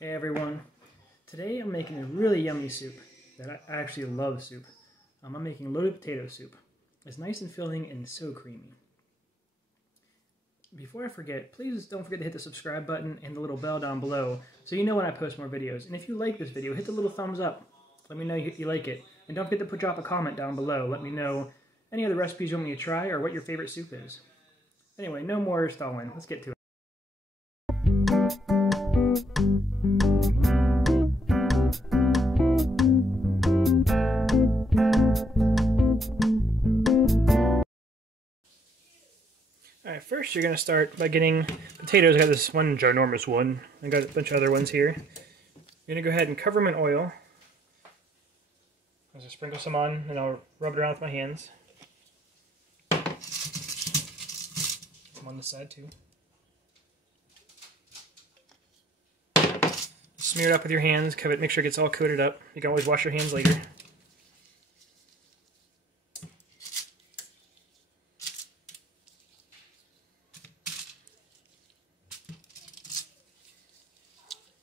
Hey everyone, today I'm making a really yummy soup that I actually love soup. I'm making loaded potato soup. It's nice and filling and so creamy. Before I forget, please don't forget to hit the subscribe button and the little bell down below so you know when I post more videos. And if you like this video, hit the little thumbs up. Let me know you like it. And don't forget to drop a comment down below. Let me know any other recipes you want me to try or what your favorite soup is. Anyway, no more stalling. Let's get to it. Alright, first you're going to start by getting potatoes. I got this one ginormous one. I got a bunch of other ones here. You're going to go ahead and cover them in oil. I'm going to sprinkle some on and I'll rub it around with my hands. Some on the side too. Smear it up with your hands, cover it, make sure it gets all coated up. You can always wash your hands later.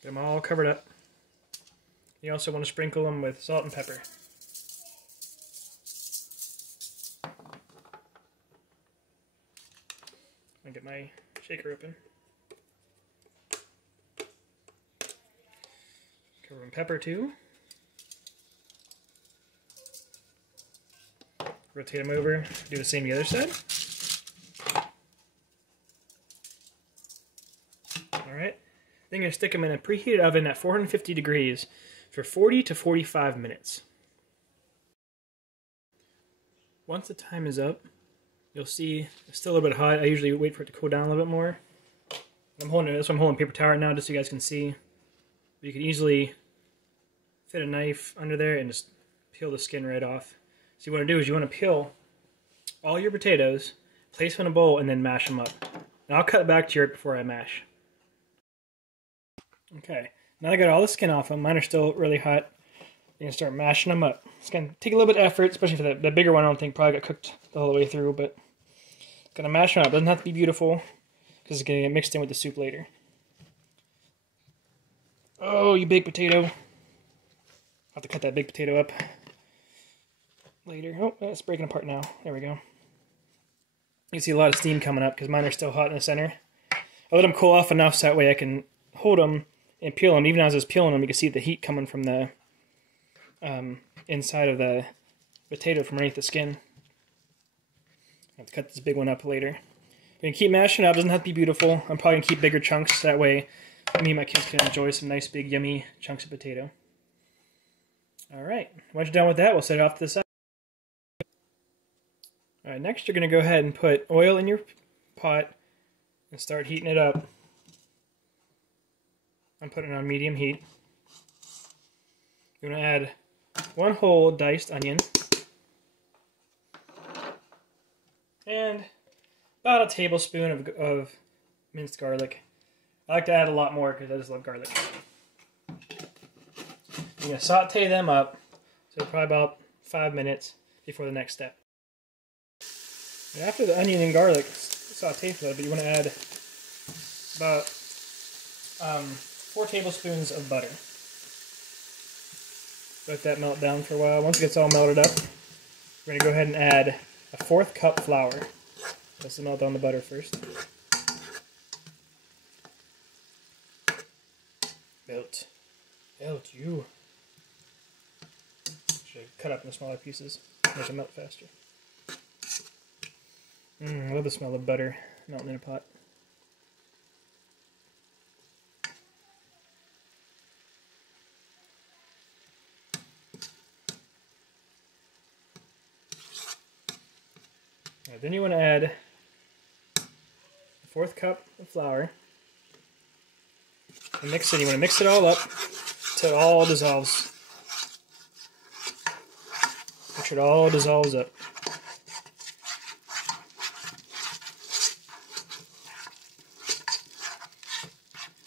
Get them all covered up. You also want to sprinkle them with salt and pepper. I'll get my shaker open. Cover in pepper too. Rotate them over. Do the same the other side. Alright. Then you're going to stick them in a preheated oven at 450 degrees for 40 to 45 minutes. Once the time is up, you'll see it's still a little bit hot. I usually wait for it to cool down a little bit more. I'm holding it, that's why I'm holding a paper towel right now, just so you guys can see. You can easily fit a knife under there and just peel the skin right off. So you want to do is you want to peel all your potatoes, place them in a bowl, and then mash them up. And I'll cut it back to you before I mash. Okay, now I got all the skin off them. Mine are still really hot. You're going to start mashing them up. It's going to take a little bit of effort, especially for the bigger one. I don't think probably got cooked the whole way through, but going to mash them up. It doesn't have to be beautiful because it's going to get mixed in with the soup later. Oh, you big potato. I'll have to cut that big potato up later. Oh, it's breaking apart now. There we go. You can see a lot of steam coming up because mine are still hot in the center. I let them cool off enough so that way I can hold them and peel them. Even as I was peeling them, you can see the heat coming from the inside of the potato from underneath the skin. I have to cut this big one up later. You can keep mashing it up. It doesn't have to be beautiful. I'm probably going to keep bigger chunks. That way me and my kids can enjoy some nice big yummy chunks of potato. Alright, once you're done with that, we'll set it off to the side. Alright, next you're going to go ahead and put oil in your pot and start heating it up. I'm putting it on medium heat. You're going to add one whole diced onion and about a tablespoon of minced garlic. I like to add a lot more because I just love garlic. You're going to saute them up, so probably about 5 minutes before the next step. And after the onion and garlic saute for that, but you want to add about 4 tablespoons of butter. Let that melt down for a while. Once it gets all melted up, we're going to go ahead and add a 1/4 cup flour. Let's melt down the butter first. Melt you. Should cut up into smaller pieces, make it melt faster. I love the smell of butter melting in a pot. Right, then you want to add a 1/4 cup of flour. And mix it. You want to mix it all up till it all dissolves. Make sure it all dissolves up.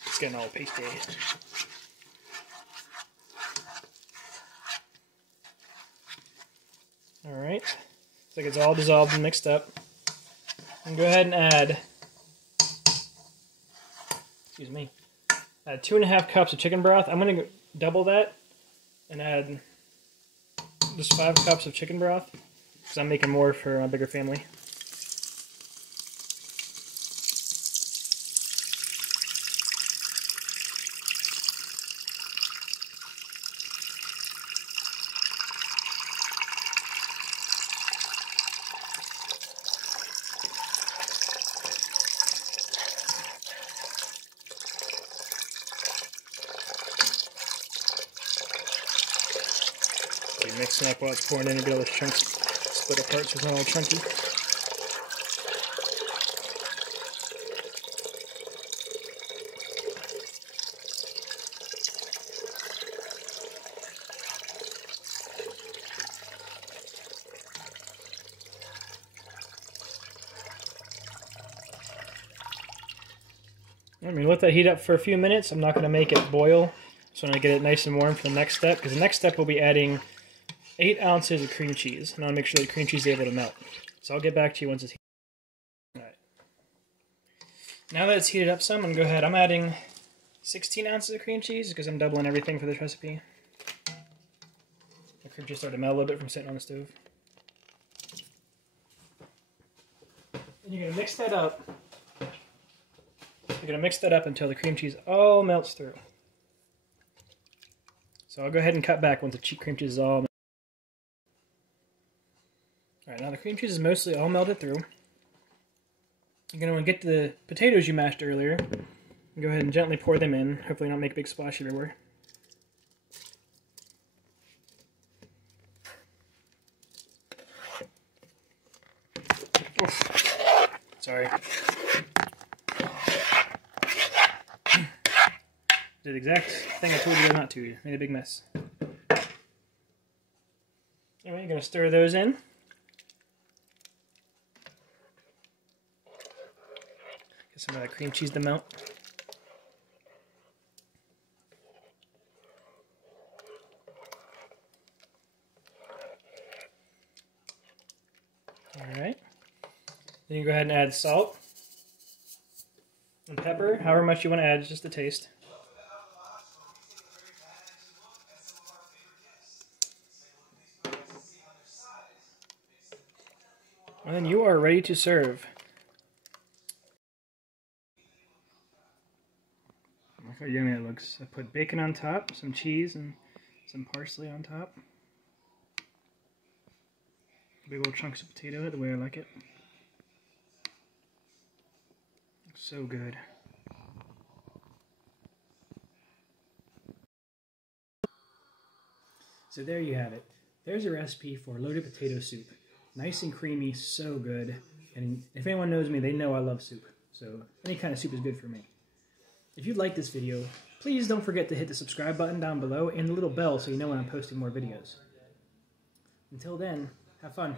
It's getting all pasty. Alright. Looks like it's all dissolved and mixed up. And go ahead and add Add 2.5 cups of chicken broth. I'm going to double that and add just 5 cups of chicken broth because I'm making more for a bigger family. Mixing up while it's pouring in to get all those chunks split apart so it's not all chunky. I'm going to let that heat up for a few minutes. I'm not going to make it boil. Just want to get it nice and warm for the next step, because the next step we'll be adding 8 ounces of cream cheese, and I want to make sure the cream cheese is able to melt. So I'll get back to you once it's heated. Alright. Now that it's heated up some, I'm going to go ahead. I'm adding 16 ounces of cream cheese because I'm doubling everything for this recipe. The cream cheese started to melt a little bit from sitting on the stove. And you're going to mix that up. You're going to mix that up until the cream cheese all melts through. So I'll go ahead and cut back once the cream cheese is all melted. Alright, now the cream cheese is mostly all melted through. You're going to want to get the potatoes you mashed earlier and go ahead and gently pour them in. Hopefully not make a big splash everywhere. Oof. Sorry. Did the exact thing I told you not to. Made a big mess. Anyway, you're going to stir those in. Get some of that cream cheese to melt. Alright. Then you go ahead and add salt and pepper, however much you want to add, just a taste. And then you are ready to serve. Look how yummy it looks. I put bacon on top, some cheese, and some parsley on top. Big old chunks of potato, the way I like it. Looks so good. So there you have it. There's a recipe for loaded potato soup. Nice and creamy, so good. And if anyone knows me, they know I love soup. So any kind of soup is good for me. If you liked this video, please don't forget to hit the subscribe button down below and the little bell so you know when I'm posting more videos. Until then, have fun.